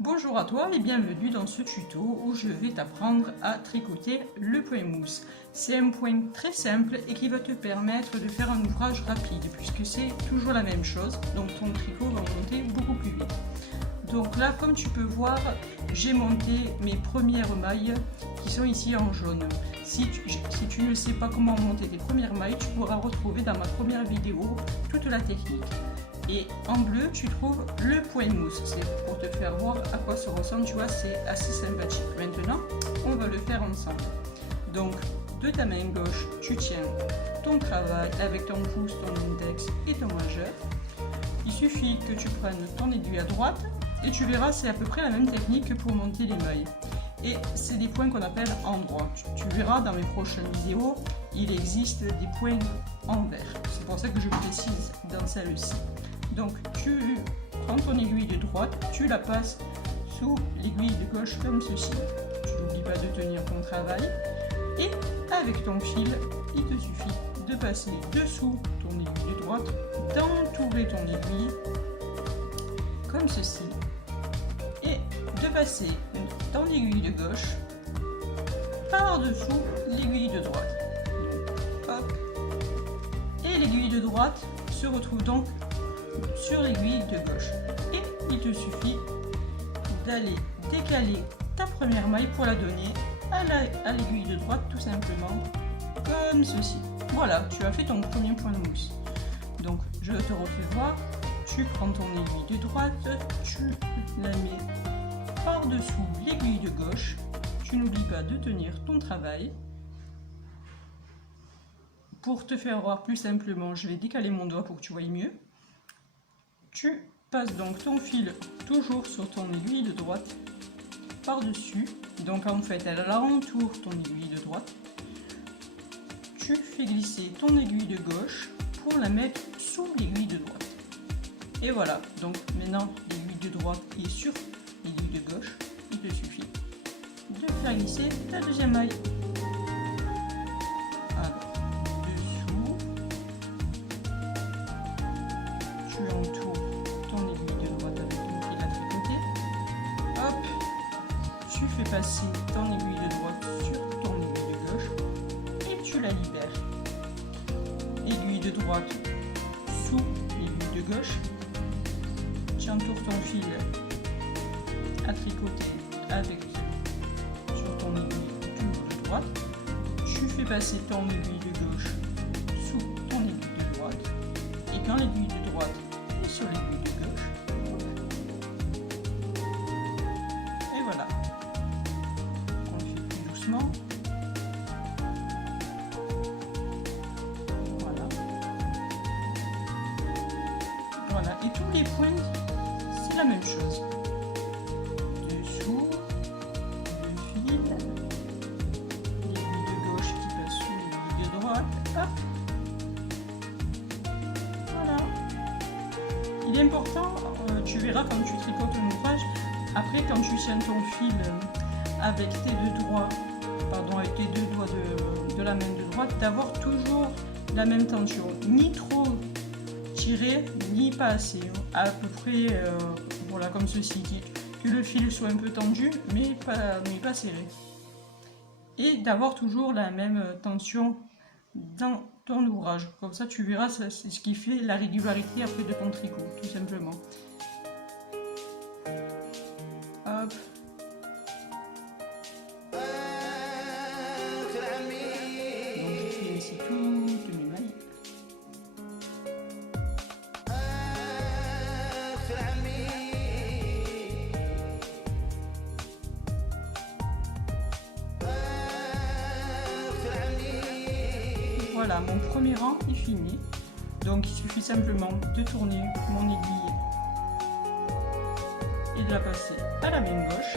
Bonjour à toi et bienvenue dans ce tuto où je vais t'apprendre à tricoter le point mousse. C'est un point très simple et qui va te permettre de faire un ouvrage rapide puisque c'est toujours la même chose, donc ton tricot va monter beaucoup plus vite. Donc là, comme tu peux voir, j'ai monté mes premières mailles qui sont ici en jaune. Si tu ne sais pas comment monter tes premières mailles, tu pourras retrouver dans ma première vidéo toute la technique. Et en bleu, tu trouves le point mousse. C'est pour te faire voir à quoi ça ressemble. Tu vois, c'est assez sympathique. Maintenant, on va le faire ensemble. Donc, de ta main gauche, tu tiens ton travail avec ton pouce, ton index et ton majeur. Il suffit que tu prennes ton aiguille à droite et tu verras, c'est à peu près la même technique que pour monter les mailles. Et c'est des points qu'on appelle endroits. Tu verras dans mes prochaines vidéos, il existe des points envers. C'est pour ça que je précise dans celle-ci. Donc tu prends ton aiguille de droite, tu la passes sous l'aiguille de gauche comme ceci. Tu n'oublies pas de tenir ton travail. Et avec ton fil, il te suffit de passer dessous ton aiguille de droite, d'entourer ton aiguille comme ceci. Et de passer ton aiguille de gauche par-dessous l'aiguille de droite. Hop. Et l'aiguille de droite se retrouve donc sur l'aiguille de gauche. Et il te suffit d'aller décaler ta première maille pour la donner à l'aiguille de droite tout simplement, comme ceci. Voilà, tu as fait ton premier point de mousse. Donc je te refais voir. Tu prends ton aiguille de droite, tu la mets par-dessous l'aiguille de gauche. Tu n'oublies pas de tenir ton travail. Pour te faire voir plus simplement, je vais décaler mon doigt pour que tu vois mieux. Tu passes donc ton fil toujours sur ton aiguille de droite par-dessus. Donc en fait, elle entoure ton aiguille de droite. Tu fais glisser ton aiguille de gauche pour la mettre sous l'aiguille de droite. Et voilà, donc maintenant l'aiguille de droite est sur l'aiguille de gauche. Il te suffit de faire glisser ta deuxième maille. Alors, dessous, tu entoures ton aiguille de droite avec ton fil à tricoter. Hop, tu fais passer ton aiguille de droite sur ton aiguille de gauche et tu la libères. Aiguille de droite sous l'aiguille de gauche. Tu entoures ton fil à tricoter avec sur ton aiguille de droite. Tu fais passer ton aiguille de gauche sous ton aiguille de droite. Et quand l'aiguille de droite est sur l'aiguille de gauche, et voilà. On le fait plus doucement. Voilà. Voilà. Et tous les points, c'est la même chose. Dessous, le fil, l'aiguille de gauche qui passe sous l'aiguille de droite. Hop. Voilà. Il est important, tu verras quand tu tricotes un ouvrage, après quand tu tiens ton fil avec tes deux doigts, avec tes deux doigts de la main de droite, d'avoir toujours la même tension, ni trop tiré, ni pas assez, à peu près, voilà, comme ceci, que le fil soit un peu tendu, mais pas serré. Et d'avoir toujours la même tension dans ton ouvrage. Comme ça, tu verras, c'est ce qui fait la régularité après de ton tricot, tout simplement. Hop. Donc, je fais ici toutes mes mailles. Voilà, mon premier rang est fini. Donc il suffit simplement de tourner mon aiguille et de la passer à la main gauche.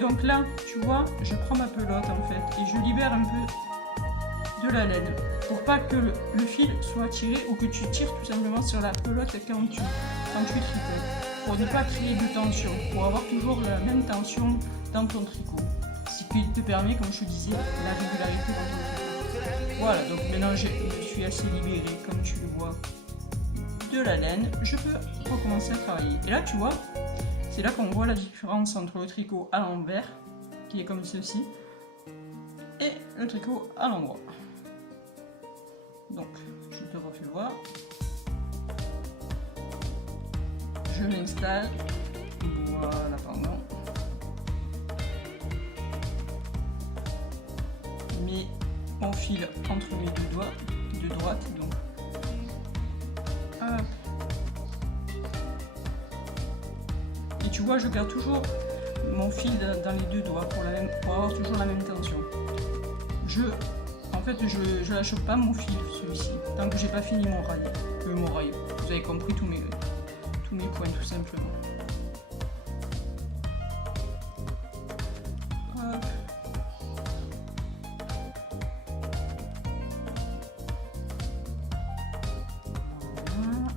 Donc là, tu vois, je prends ma pelote en fait et je libère un peu de la laine pour pas que le fil soit tiré ou que tu tires tout simplement sur la pelote quand tu tricotes. Pour ne pas créer de tension, pour avoir toujours la même tension dans ton tricot. Ce qui te permet, comme je te disais, la régularité dans ton tricot. Voilà, donc maintenant je suis assez libérée, comme tu le vois, de la laine. Je peux recommencer à travailler. Et là, tu vois, C'est là qu'on voit la différence entre le tricot à l'envers, qui est comme ceci, et le tricot à l'endroit. Donc, je te refais voir. Je l'installe. Voilà, pardon. Mets mon fil entre mes deux doigts de droite, donc hop. Et tu vois, je garde toujours mon fil dans les deux doigts pour avoir toujours la même tension. En fait, je lâche pas mon fil, celui-ci, tant que j'ai pas fini mon rail. Vous avez compris tous mes points, tout simplement. Hop. Voilà.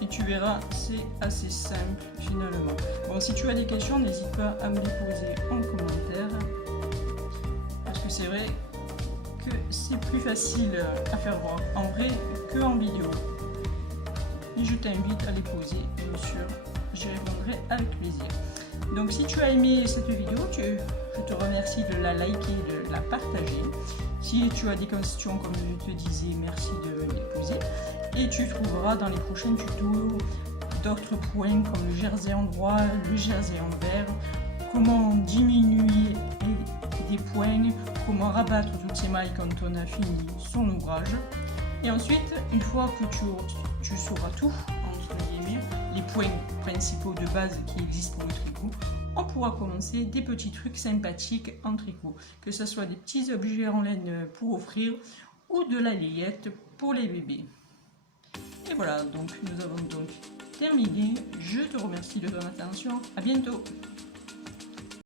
Et tu verras, c'est assez simple finalement. Bon, si tu as des questions, n'hésite pas à me les poser en commentaire, parce que c'est vrai que c'est plus facile à faire voir en vrai que en vidéo. Et je t'invite à les poser, bien sûr, j'y répondrai avec plaisir. Donc si tu as aimé cette vidéo, je te remercie de la liker et de la partager. Si tu as des questions, comme je te disais, merci de les poser. Et tu trouveras dans les prochains tutos d'autres points comme le jersey en droit, le jersey envers, comment diminuer des points, comment rabattre toutes ces mailles quand on a fini son ouvrage. Et ensuite, une fois que tu sauras tout, entre guillemets, les points principaux de base qui existent pour le tricot, on pourra commencer des petits trucs sympathiques en tricot, que ce soit des petits objets en laine pour offrir ou de la layette pour les bébés. Et voilà, donc nous avons donc terminé. Je te remercie de ton attention. À bientôt.